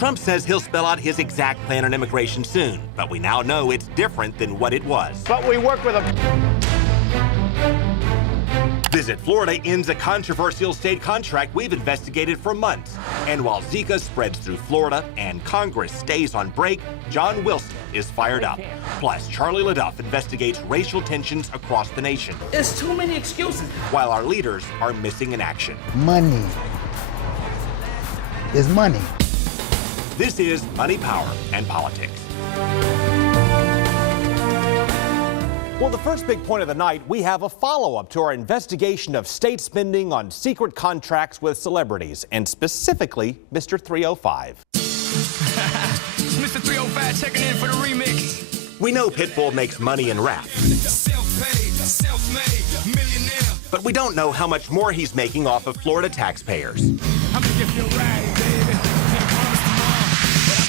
Trump says he'll spell out his exact plan on immigration soon, but we now know it's different than what it was. But we work with them. Visit Florida ends a controversial state contract we've investigated for months. And while Zika spreads through Florida and Congress stays on break, John Wilson is fired up. Plus, Charlie LeDuff investigates racial tensions across the nation. There's too many excuses. While our leaders are missing in action. Money is money. This is Money, Power, and Politics. Well, the first big point of the night, we have a follow-up to our investigation of state spending on secret contracts with celebrities, and specifically Mr. 305. Mr. 305 checking in for the remix. We know PitBull makes money in rap. But we don't know how much more he's making off of Florida taxpayers.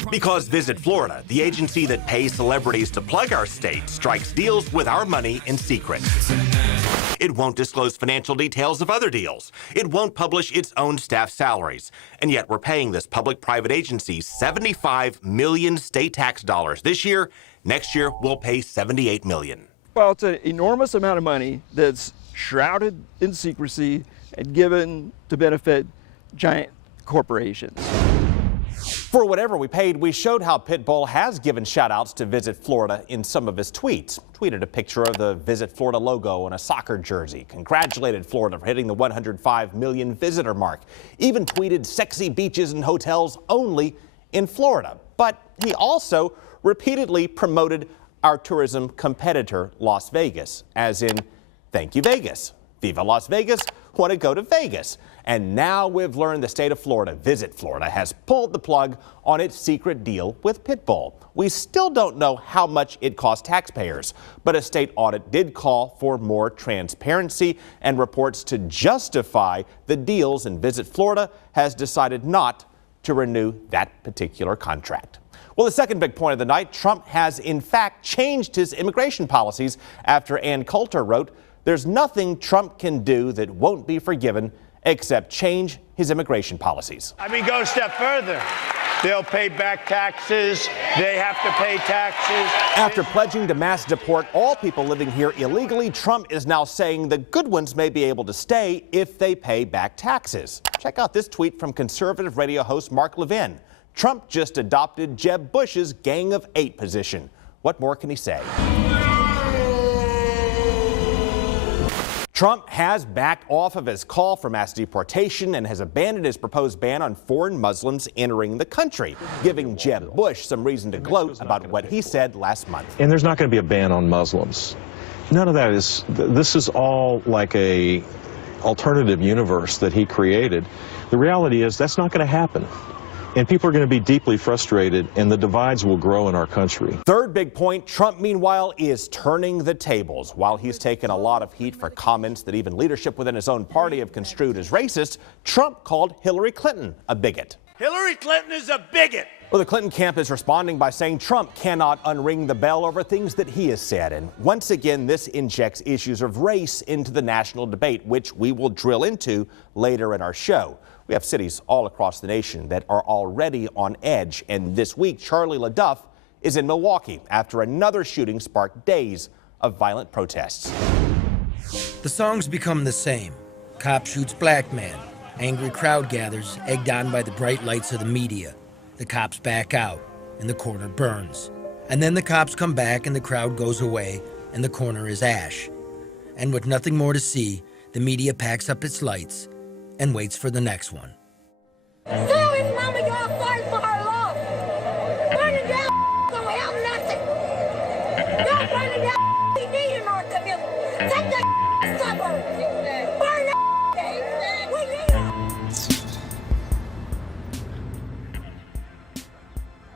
Because Visit Florida, the agency that pays celebrities to plug our state, strikes deals with our money in secret. It won't disclose financial details of other deals. It won't publish its own staff salaries. And yet we're paying this public-private agency 75 million state tax dollars this year. Next year, we'll pay 78 million. Well, it's an enormous amount of money that's shrouded in secrecy and given to benefit giant corporations. For whatever we paid, we showed how PitBull has given shout-outs to Visit Florida in some of his tweets. Tweeted a picture of the Visit Florida logo on a soccer jersey. Congratulated Florida for hitting the 105 million visitor mark. Even tweeted sexy beaches and hotels only in Florida. But he also repeatedly promoted our tourism competitor, Las Vegas, as in, thank you, Vegas. Viva Las Vegas, want to go to Vegas. And now we've learned the state of Florida, Visit Florida, has pulled the plug on its secret deal with PitBull. We still don't know how much it cost taxpayers, but a state audit did call for more transparency and reports to justify the deals, and Visit Florida has decided not to renew that particular contract. Well, the second big point of the night, Trump has in fact changed his immigration policies after Ann Coulter wrote, "There's nothing Trump can do that won't be forgiven except change his immigration policies." I mean, go a step further. They'll pay back taxes. They have to pay taxes. After pledging to mass deport all people living here illegally, Trump is now saying the good ones may be able to stay if they pay back taxes. Check out this tweet from conservative radio host Mark Levin. Trump just adopted Jeb Bush's Gang of 8 position. What more can he say? Trump has backed off of his call for mass deportation and has abandoned his proposed ban on foreign Muslims entering the country, giving Jeb Bush some reason to gloat about what he said last month. And there's not going to be a ban on Muslims. None of that is, this is all like a alternative universe that he created. The reality is that's not going to happen. And people are going to be deeply frustrated, and the divides will grow in our country. Third big point, Trump, meanwhile, is turning the tables. While he's taken a lot of heat for comments that even leadership within his own party have construed as racist, Trump called Hillary Clinton a bigot. Hillary Clinton is a bigot. Well, the Clinton camp is responding by saying Trump cannot unring the bell over things that he has said. And once again, this injects issues of race into the national debate, which we will drill into later in our show. We have cities all across the nation that are already on edge. And this week, Charlie LeDuff is in Milwaukee after another shooting sparked days of violent protests. The songs become the same. Cop shoots black man. Angry crowd gathers, egged on by the bright lights of the media. The cops back out, and the corner burns. And then the cops come back, and the crowd goes away, and the corner is ash. And with nothing more to see, the media packs up its lights and waits for the next one. So his mama got fired for her law. Burn it down, so we have nothing. Don't burn it down, CD in North of him. Take the suburbs. Burn it. We need them.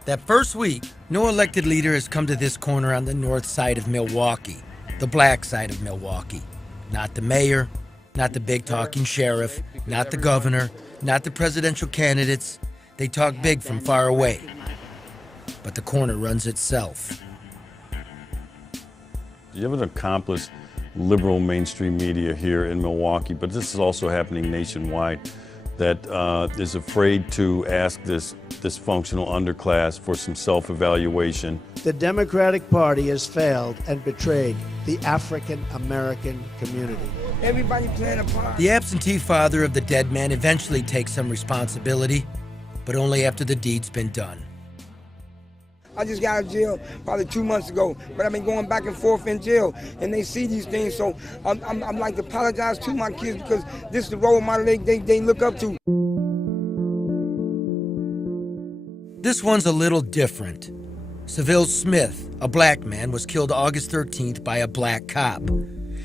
That first week, no elected leader has come to this corner on the north side of Milwaukee, the black side of Milwaukee. Not the mayor, not the big talking sheriff, not the governor, not the presidential candidates. They talk big from far away. But the corner runs itself. You have an accomplished liberal mainstream media here in Milwaukee, but this is also happening nationwide. that is afraid to ask this dysfunctional underclass for some self-evaluation. The Democratic Party has failed and betrayed the African American community. Everybody playing a part. The absentee father of the dead man eventually takes some responsibility, but only after the deed's been done. I just got out of jail probably 2 months ago, but I've been going back and forth in jail, and they see these things, so I'm like to apologize to my kids because this is the role model they look up to. This one's a little different. Seville Smith, a black man, was killed August 13th by a black cop.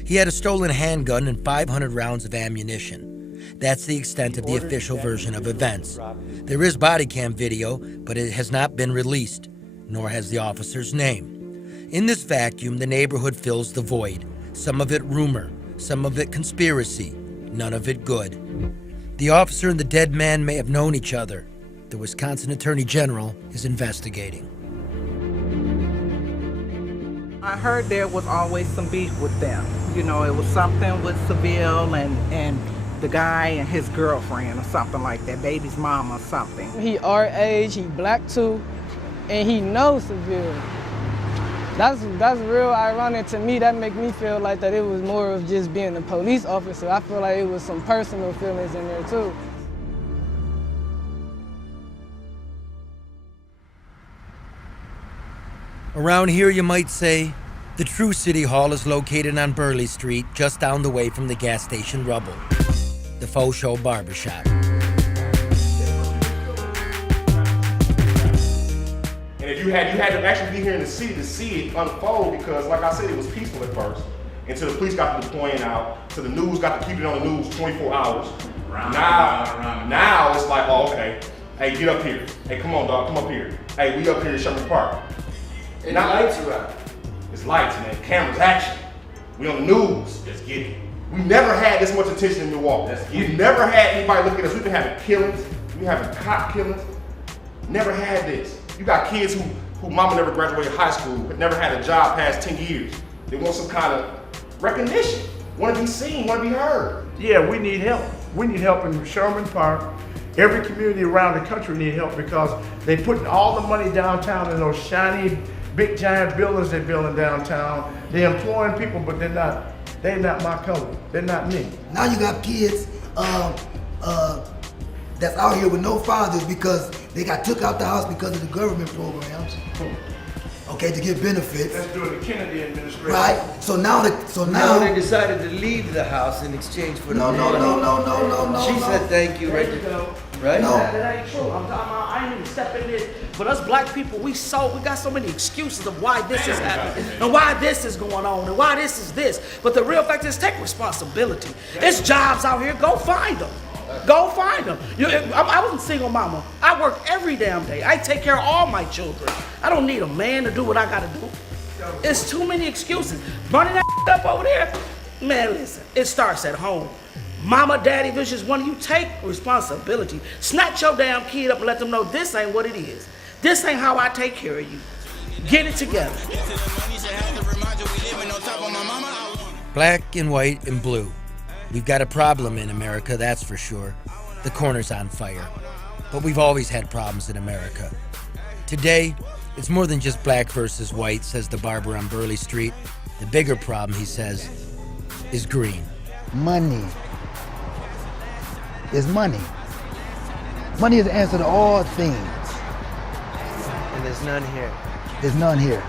He had a stolen handgun and 500 rounds of ammunition. That's the extent of the official version of events. There is body cam video, but it has not been released, nor has the officer's name. In this vacuum, the neighborhood fills the void. Some of it rumor, some of it conspiracy, none of it good. The officer and the dead man may have known each other. The Wisconsin Attorney General is investigating. I heard there was always some beef with them. You know, it was something with Seville and the guy and his girlfriend or something like that, baby's mom or something. He our age, he black too, and he knows Seville. That's real ironic to me. That make me feel like that it was more of just being a police officer. I feel like it was some personal feelings in there too. Around here, you might say, the true City Hall is located on Burley Street, just down the way from the gas station rubble. The Faux Show Barbershop. And if you had to actually be here in the city to see it unfold, because like I said, it was peaceful at first, until the police got to deploying out, till the news got to keep it on the news 24 hours. Now it's like, oh, okay, hey, get up here. Hey, come on, dog, come up here. Hey, we up here at Sherman Park. And the lights are out. It's lights, man. Cameras, action. We on the news. Let's get it. We never had this much attention in Milwaukee. We never had anybody look at us. We've been having killings. We've been having cop killings. Never had this. You got kids who mama never graduated high school, but never had a job past 10 years. They want some kind of recognition. Want to be seen, want to be heard. Yeah, we need help. We need help in Sherman Park. Every community around the country need help because they putting all the money downtown in those shiny, big giant buildings they're building downtown. They're employing people, but they're not my color. They're not me. Now you got kids that's out here with no fathers because they got took out the house because of the government programs. Okay, to get benefits. That's during the Kennedy administration. Right. So now they decided to leave the house in exchange for the No. She said thank you, right? Right? No. That ain't true. I'm talking about, I ain't even stepping in this. But us black people, we got so many excuses of why this is happening and why this is going on and why this is this. But the real fact is take responsibility. It's jobs out here, go find them. Go find them. I was a single mama. I work every damn day. I take care of all my children. I don't need a man to do what I gotta do. It's too many excuses. Running that up over there, man, listen, it starts at home. Mama, daddy, if it's just one of you, take responsibility. Snatch your damn kid up and let them know this ain't what it is. This ain't how I take care of you. Get it together. Black and white and blue. We've got a problem in America, that's for sure. The corner's on fire. But we've always had problems in America. Today, it's more than just black versus white, says the barber on Burley Street. The bigger problem, he says, is green. Money is money. Money is the answer to all things. And there's none here. There's none here.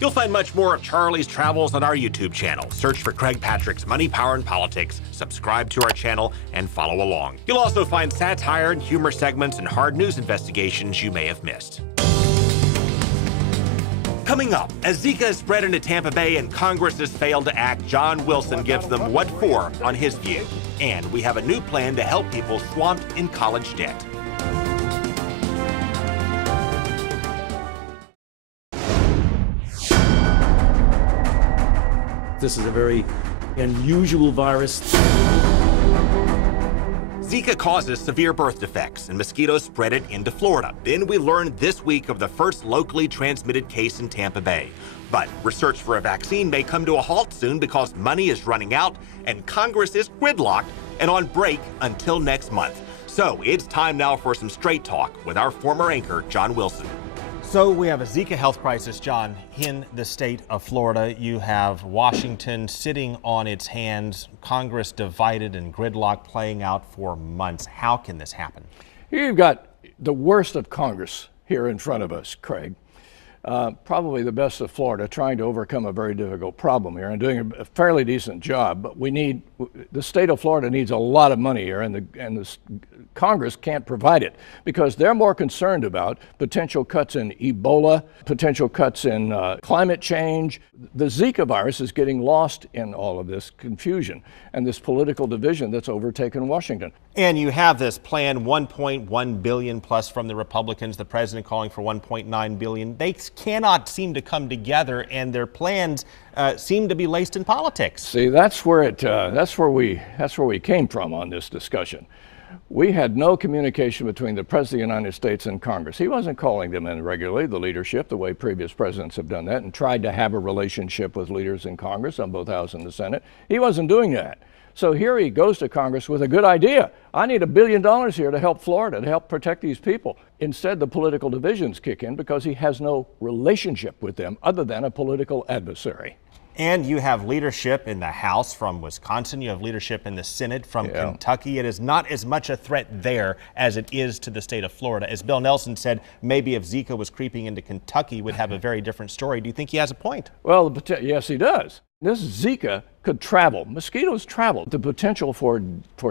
You'll find much more of Charlie's travels on our YouTube channel. Search for Craig Patrick's Money, Power, and Politics, subscribe to our channel, and follow along. You'll also find satire and humor segments and hard news investigations you may have missed. Coming up, as Zika has spread into Tampa Bay and Congress has failed to act, John Wilson gives them what for on his view. And we have a new plan to help people swamped in college debt. This is a very unusual virus. Zika causes severe birth defects, and mosquitoes spread it into Florida. Then we learned this week of the first locally transmitted case in Tampa Bay. But research for a vaccine may come to a halt soon because money is running out and Congress is gridlocked and on break until next month. So it's time now for some straight talk with our former anchor, John Wilson. So we have a Zika health crisis, John, in the state of Florida. You have Washington sitting on its hands, Congress divided and gridlock playing out for months. How can this happen? You've got the worst of Congress here in front of us, Craig. Probably the best of Florida, trying to overcome a very difficult problem here and doing a fairly decent job. But the state of Florida needs a lot of money here, and the Congress can't provide it because they're more concerned about potential cuts in Ebola, potential cuts in climate change. The Zika virus is getting lost in all of this confusion and this political division that's overtaken Washington. And you have this plan, $1.1 billion plus from the Republicans, the president calling for $1.9 billion. They cannot seem to come together, and their plans seem to be laced in politics. See, that's where we came from on this discussion. We had no communication between the President of the United States and Congress. He wasn't calling them in regularly, the leadership, the way previous presidents have done that and tried to have a relationship with leaders in Congress on both House and the Senate. He wasn't doing that. So here he goes to Congress with a good idea. I need $1 billion here to help Florida, to help protect these people. Instead, the political divisions kick in because he has no relationship with them other than a political adversary. And you have leadership in the House from Wisconsin. You have leadership in the Senate from Kentucky. It is not as much a threat there as it is to the state of Florida. As Bill Nelson said, maybe if Zika was creeping into Kentucky, we'd have a very different story. Do you think he has a point? Well, yes, he does. This Zika could travel. Mosquitoes travel. The potential for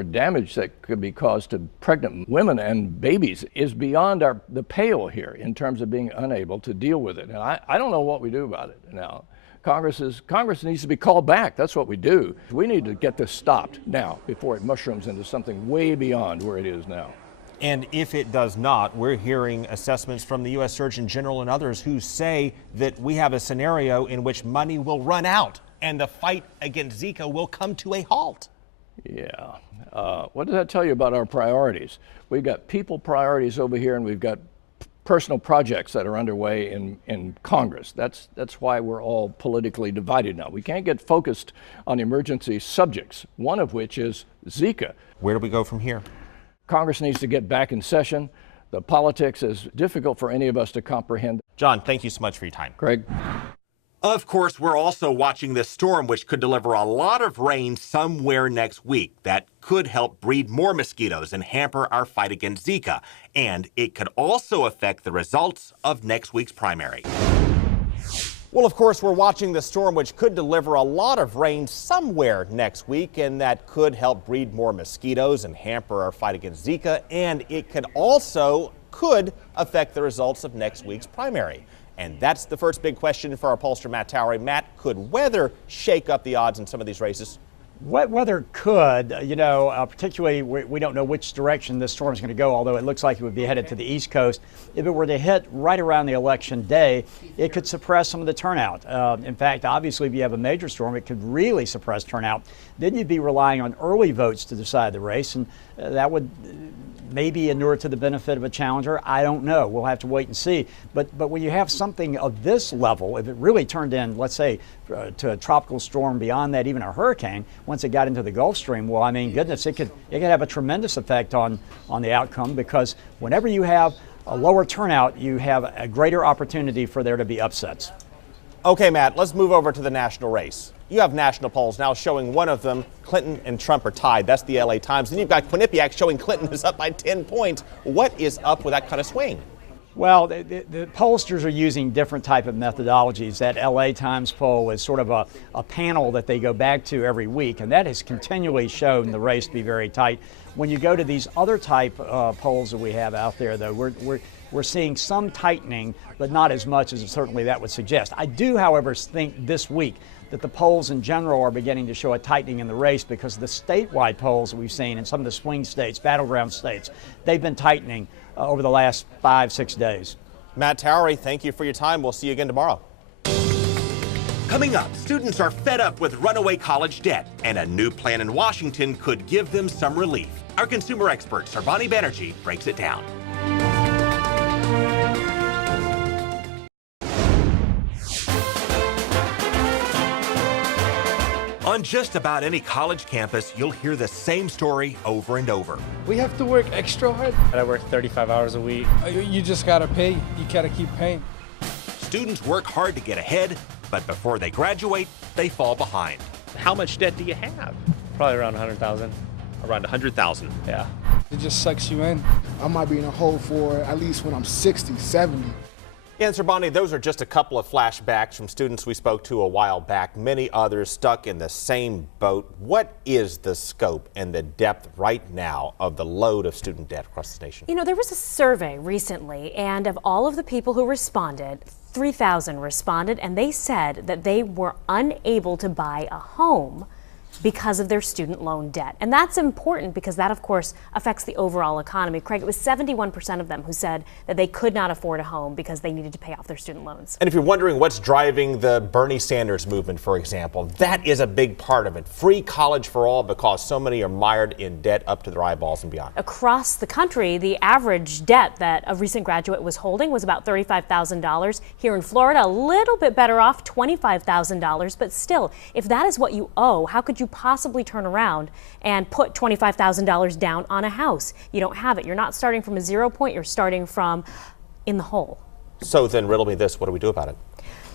damage that could be caused to pregnant women and babies is beyond the pale here in terms of being unable to deal with it. And I don't know what we do about it now. Congress needs to be called back. That's what we do. We need to get this stopped now before it mushrooms into something way beyond where it is now. And if it does not, we're hearing assessments from the U.S. Surgeon General and others who say that we have a scenario in which money will run out and the fight against Zika will come to a halt. Yeah. What does that tell you about our priorities? We've got people priorities over here, and we've got personal projects that are underway in Congress. That's why we're all politically divided now. We can't get focused on emergency subjects, one of which is Zika. Where do we go from here? Congress needs to get back in session. The politics is difficult for any of us to comprehend. John, thank you so much for your time. Greg. Of course, we're also watching this storm, which could deliver a lot of rain somewhere next week. That could help breed more mosquitoes and hamper our fight against Zika. And it could also affect the results of next week's primary. Well, of course, we're watching the storm, which could deliver a lot of rain somewhere next week, and that could help breed more mosquitoes and hamper our fight against Zika. And it could affect the results of next week's primary. And that's the first big question for our pollster, Matt Towery. Matt, could weather shake up the odds in some of these races? Wet weather could, particularly we don't know which direction this storm is going to go, although it looks like it would be headed to the East Coast. If it were to hit right around the election day, it could suppress some of the turnout. In fact, obviously, if you have a major storm, it could really suppress turnout. Then you'd be relying on early votes to decide the race, and that would maybe inure to the benefit of a challenger. I don't know. We'll have to wait and see. But when you have something of this level, if it really turned in, let's say, to a tropical storm beyond that, even a hurricane, once it got into the Gulf Stream, well, I mean, goodness, it could have a tremendous effect on the outcome, because whenever you have a lower turnout, you have a greater opportunity for there to be upsets. Okay, Matt, let's move over to the national race. You have national polls now showing one of them, Clinton and Trump are tied. That's the LA Times. Then you've got Quinnipiac showing Clinton is up by 10 points. What is up with that kind of swing? Well, the pollsters are using different type of methodologies. That LA Times poll is sort of a panel that they go back to every week, and that has continually shown the race to be very tight. When you go to these other type polls that we have out there, though, we're seeing some tightening, but not as much as certainly that would suggest. I do, however, think this week that the polls in general are beginning to show a tightening in the race, because the statewide polls that we've seen in some of the swing states, battleground states, they've been tightening over the last 5-6 days. Matt Towery, thank you for your time. We'll see you again tomorrow. Coming up, students are fed up with runaway college debt, and a new plan in Washington could give them some relief. Our consumer expert, Sarbani Banerjee, breaks it down. On just about any college campus, you'll hear the same story over and over. We have to work extra hard. I work 35 hours a week. You just gotta pay. You gotta keep paying. Students work hard to get ahead, but before they graduate, they fall behind. How much debt do you have? Probably around 100,000. Around 100,000. Yeah. It just sucks you in. I might be in a hole for at least when I'm 60, 70. Yeah, and Sarbani, those are just a couple of flashbacks from students we spoke to a while back. Many others stuck in the same boat. What is the scope and the depth right now of the load of student debt across the nation? You know, there was a survey recently, and of all of the people who responded, 3,000 responded, and they said that they were unable to buy a home because of their student loan debt. And that's important because that, of course, affects the overall economy. Craig, it was 71% of them who said that they could not afford a home because they needed to pay off their student loans. And if you're wondering what's driving the Bernie Sanders movement, for example, that is a big part of it. Free college for all because so many are mired in debt up to their eyeballs and beyond. Across the country, the average debt that a recent graduate was holding was about $35,000. Here in Florida, a little bit better off, $25,000. But still, if that is what you owe, how could you possibly turn around and put $25,000 down on a house? You don't have it. You're not starting from a 0 point. You're starting from in the hole. So then riddle me this. What do we do about it?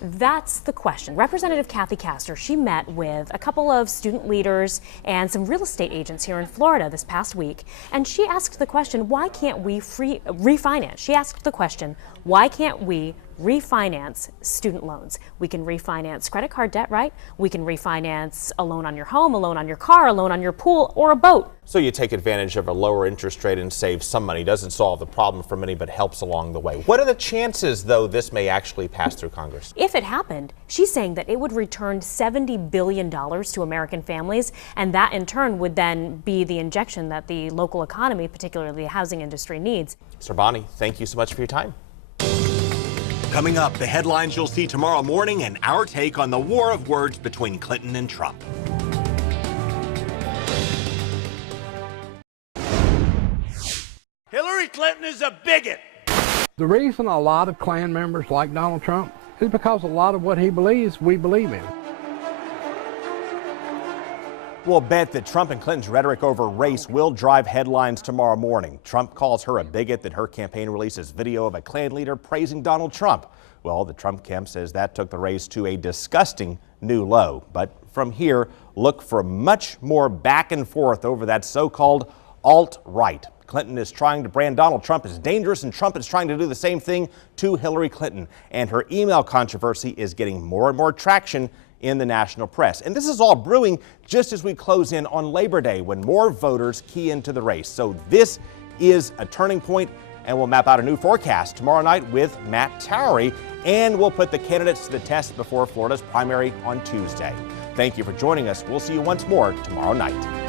That's the question. Representative Kathy Castor, she met with a couple of student leaders and some real estate agents here in Florida this past week, and she asked the question, why can't we refinance? She asked the question, why can't we refinance student loans? We can refinance credit card debt, right? We can refinance a loan on your home, a loan on your car, a loan on your pool, or a boat. So you take advantage of a lower interest rate and save some money. Doesn't solve the problem for many, but helps along the way. What are the chances, though, this may actually pass through Congress? If it happened, she's saying that it would return $70 billion to American families, and that in turn would then be the injection that the local economy, particularly the housing industry, needs. Sarbani, thank you so much for your time. Coming up, the headlines you'll see tomorrow morning and our take on the war of words between Clinton and Trump. Hillary Clinton is a bigot. The reason a lot of Klan members like Donald Trump is because a lot of what he believes, we believe in. We'll bet that Trump and Clinton's rhetoric over race will drive headlines tomorrow morning. Trump calls her a bigot, then her campaign releases video of a Klan leader praising Donald Trump. Well, the Trump camp says that took the race to a disgusting new low. But from here, look for much more back and forth over that so-called alt-right. Clinton is trying to brand Donald Trump as dangerous, and Trump is trying to do the same thing to Hillary Clinton. And her email controversy is getting more and more traction in the national press. And this is all brewing just as we close in on Labor Day, when more voters key into the race. So this is a turning point, and we'll map out a new forecast tomorrow night with Matt Towery, and we'll put the candidates to the test before Florida's primary on Tuesday. Thank you for joining us. We'll see you once more tomorrow night.